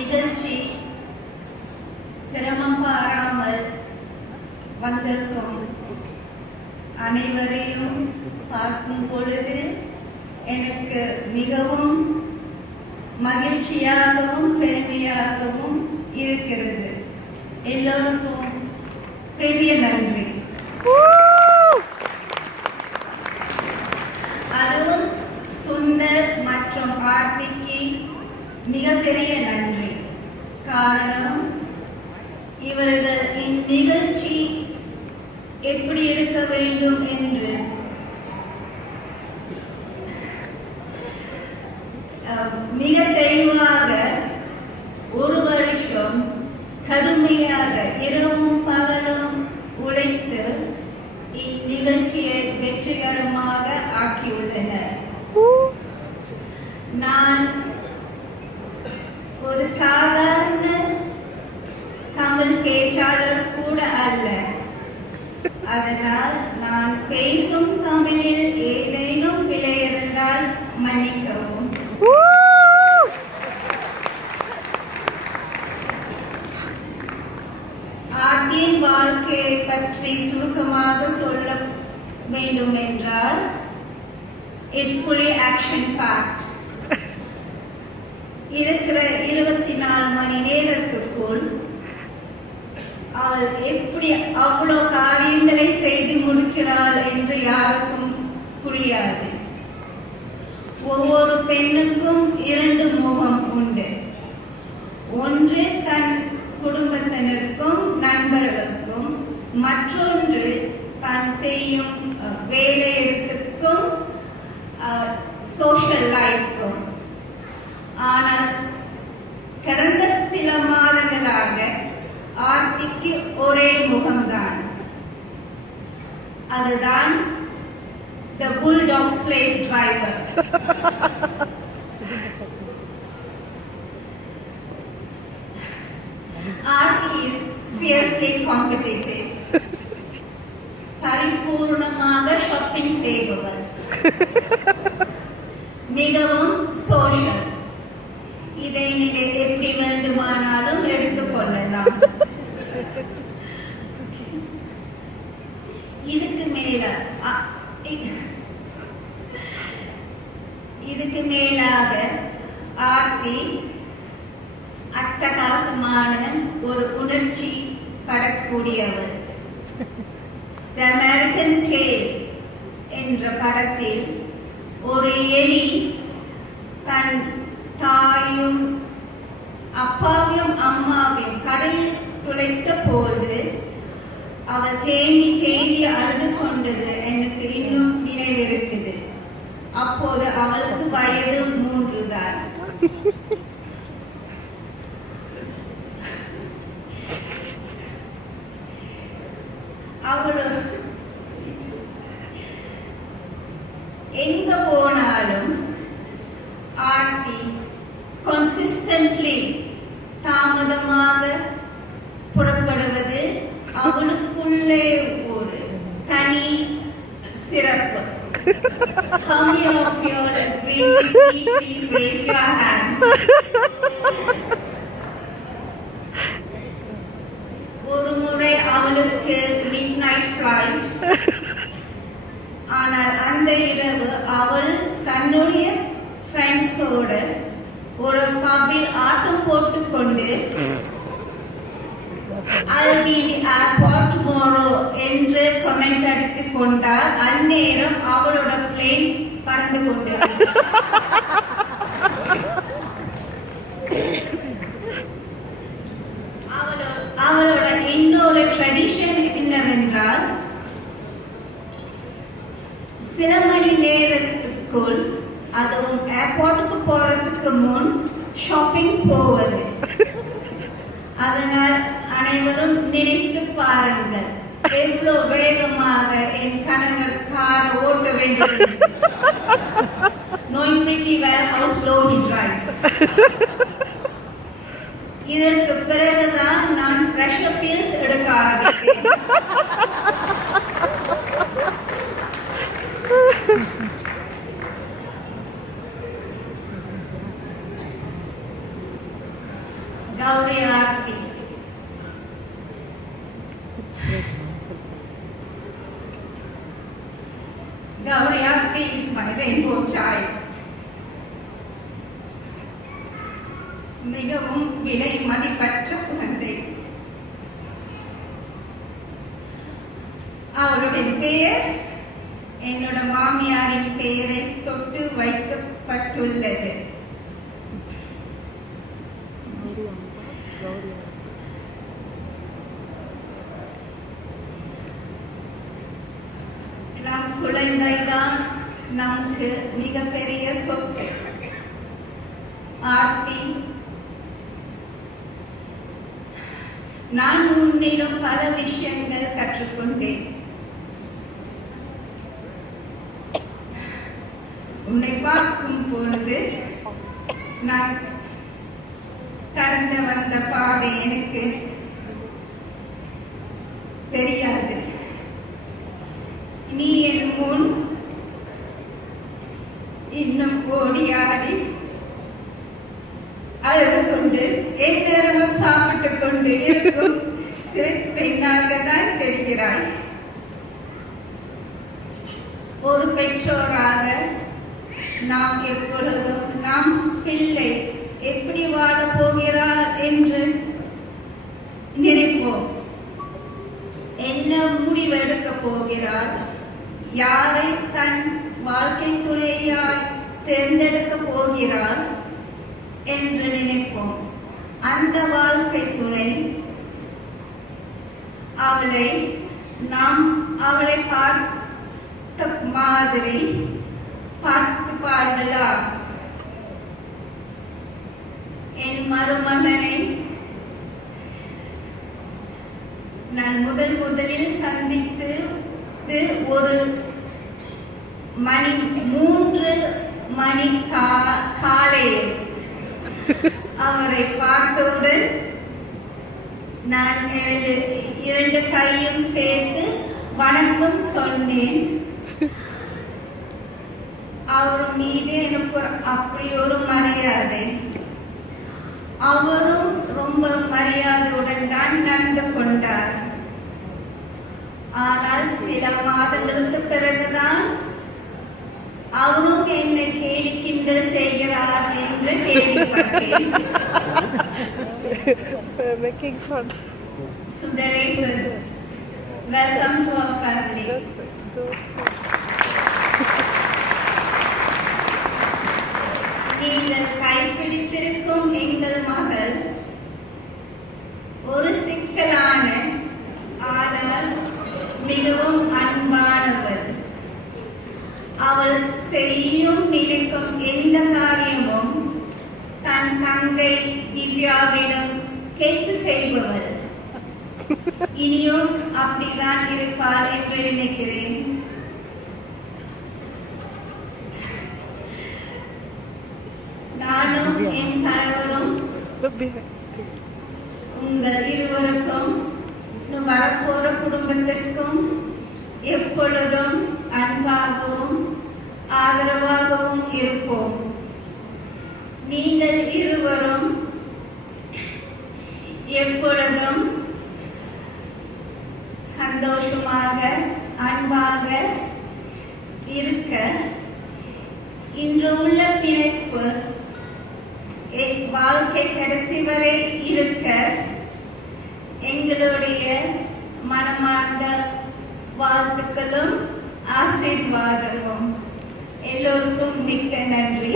நிகழ்ச்சி சிரமம் பாராமல் வந்திருக்கும் அனைவரையும் பார்க்கும் பொழுது எனக்கு மிகவும் மகிழ்ச்சியாகவும் பெருமையாகவும் இருக்கிறது. எல்லோருக்கும் பெரிய நன்றி. அதுவும் சுந்தர் மற்றும் ஆர்த்திக்கு மிகப்பெரிய நன்றி. காரணம், இவர்கள் இந்நிகழ்ச்சி எப்படி இருக்க வேண்டும் என்று மிக தெளிவாக ஒரு வருஷம் கடுமையாக இரவும் பகலும் உழைத்து இந்நிகழ்ச்சியை வெற்றிகரமாக ஆக்கியுள்ளனர். நான் ஒரு சாதாரண தமிழ் பேச்சாளர் கூட அல்ல. அதனால் நான் பேசும் தமிழில் ஏதேனும் பிழை இருந்தால் மன்னிக்கவும். ஆர்த்தியின் வாழ்க்கையை பற்றி சுருக்கமாக சொல்ல வேண்டும் என்றால், it's fully action packed. இருக்கிற 24 மணி நேரத்துக்குள் அவள் எப்படி அவ்வளோ காரியங்களை செய்து முடிக்கிறாள் என்று யாருக்கும் புரியாது. ஒவ்வொரு பெண்ணுக்கும் 2 முகம் உண்டு. ஒன்று தன் குடும்பத்தினருக்கும் நண்பர்களுக்கும், மற்றொன்று தான் செய்யும் வேலையிடத்துக்கும் சோஷியல் லைஃப்க்கும். ஆனால் கடந்த சில மாதங்களாக ஆர்த்திக்கு ஒரே முகம்தான். அதுதான் the bulldog slave driver. Aarti is fiercely competitive. பரிபூர்ணமாக ஷாப்பிங் செய்பவர். மிகவும் சோஷியல். இதை நீங்கள் எப்படி வேண்டுமானாலும் எடுத்துக்கொள்ளலாம். இதுக்கு மேலாக ஆர்த்தி அட்டகாசமான ஒரு உணர்ச்சி படக்கூடியவர். தி அமெரிக்கன் டேல் என்ற படத்தில் ஒரு எலி தன் தாயும் அப்பாவையும் அம்மாவையும் கடலில் துளைத்த போது அவள் தேண்டி தேண்டி அழுது கொண்டது எனக்கு இன்னும் நினைவிருக்குது. அப்போது அவளுக்கு வயது 3 தான். அவள் எங்க போனாலும் ஆர்த்தி கன்சிஸ்டன்ட்லி தாமதமாக புறப்படுவது அவளுக்குள்ளே ஒரு தனி சிறப்பு. How many of you all agree with me? Please raise your hands. ஒரு முறை அவளுக்கு midnight flight. ஆனால் அந்த இரவு அவள் தன்னுடைய ஃப்ரெண்ட்ஸோடு ஒரு பப்பில் ஆட்டம் போட்டுக்கொண்டு I'll be in the airport tomorrow என்று கமெண்ட் அடித்துக் கொண்டால் அந்நேரம் அவளோட பிளேன் பறந்து கொண்டிருந்தது. அவளோட இன்னொரு ட்ரெடிஷன் என்னவென்றால், சில மணி நேரத்துக்குள், அதுவும் ஏர்போர்ட்டுக்கு போறதுக்கு முன் ஷாப்பிங் போவது. அதனால் அனைவரும் நினைத்து பாருங்கள், எவ்வளவு வேகமாக என் கணவர் காரை ஓட்ட வேண்டும். Knowing pretty well how slow he drives. இதற்கு பிறகுதான் நான் பிரஷர் பில்ஸ் எடுக்க ஆரம்பித்தேன். Aarti is my rainbow child. மிகவும் விலை மதிப்பற்ற குழந்தை. அவளுடைய பெயர் என்னோட மாமியாரின் பெயரை தொட்டு வைக்கப்பட்டுள்ளது. நம் குழந்தைதான் நமக்கு மிகப்பெரிய சொத்து. ஆர்த்தி, நான் உன்னிடம் பல விஷயங்கள் கற்றுக்கொண்டேன். உன்னை பார்க்கும் பொழுது நான் கடந்து வந்த பாதை எனக்கு தெரியாது. நீ என் முன் இன்னும் ஓடியாடி அழுது கொண்டு எந்நேரமும் சாப்பிட்டுக் கொண்டு இருக்கும் சிறு பெண்ணாக தான் தெரிகிறாய். ஒரு பெற்றோராக நாம் எப்பொழுதும் நம் பிள்ளை எப்படி வாழப் போகிறாள் என்று நினைப்போம். என்ன முடிவெடுக்கப் போகிறாள், யாரை தன் வாழ்க்கை துணையாய் தேர்ந்தெடுக்கப் போகிறாள் என்று நினைப்போம். அந்த வாழ்க்கை துணை அவளை பார்த்த மாதிரி பார்த்து பாடுகளா? என் மருமகனை நான் முதலில் சந்தித்து ஒரு 3 மணி காலையில் அவரை பார்த்தவுடன் நான் இரண்டு கையும் சேர்த்து வணக்கம் சொன்னேன். அவர் மீது எனக்கு அப்படி ஒரு மரியாதை. அவரும் ரொம்ப மரியாதையுடன் தான் நடந்து கொண்டார். ஆனால் சில மாதங்களுக்கு பிறகுதான் அவரும் என்னை கேலி கிண்டல் செய்கிறார் என்று கேள்விப்பட்டேன். Sundaresan, welcome to our family. நீங்கள் கைப்பிடித்திருக்கும் எங்கள் மகள் ஒரு சிக்கலான ஆனால் மிகவும் அன்பானவள். அவள் செய்யும் நினைக்கும் எந்த காரியமும் தன் தங்கை திவ்யாவிடம் கேட்டு செய்பவள். இனியும் அப்படிதான் இருப்பாள் என்று நினைக்கிறேன். நானும் என் கணவரும் உங்கள் இருவருக்கும் வரப்போற குடும்பத்திற்கும் எப்பொழுதும் அன்பாகவும் ஆதரவாகவும் இருப்போம். நீங்கள் இருவரும் எப்பொழுதும் சந்தோஷமாக அன்பாக இருக்க, இன்று உள்ள பிணைப்பு வாழ்க்கை கடைசி வரை இருக்க எங்களுடைய மனமார்ந்த வாழ்த்துக்களும் ஆசீர்வாதமும். எல்லோருக்கும் மிக்க நன்றி.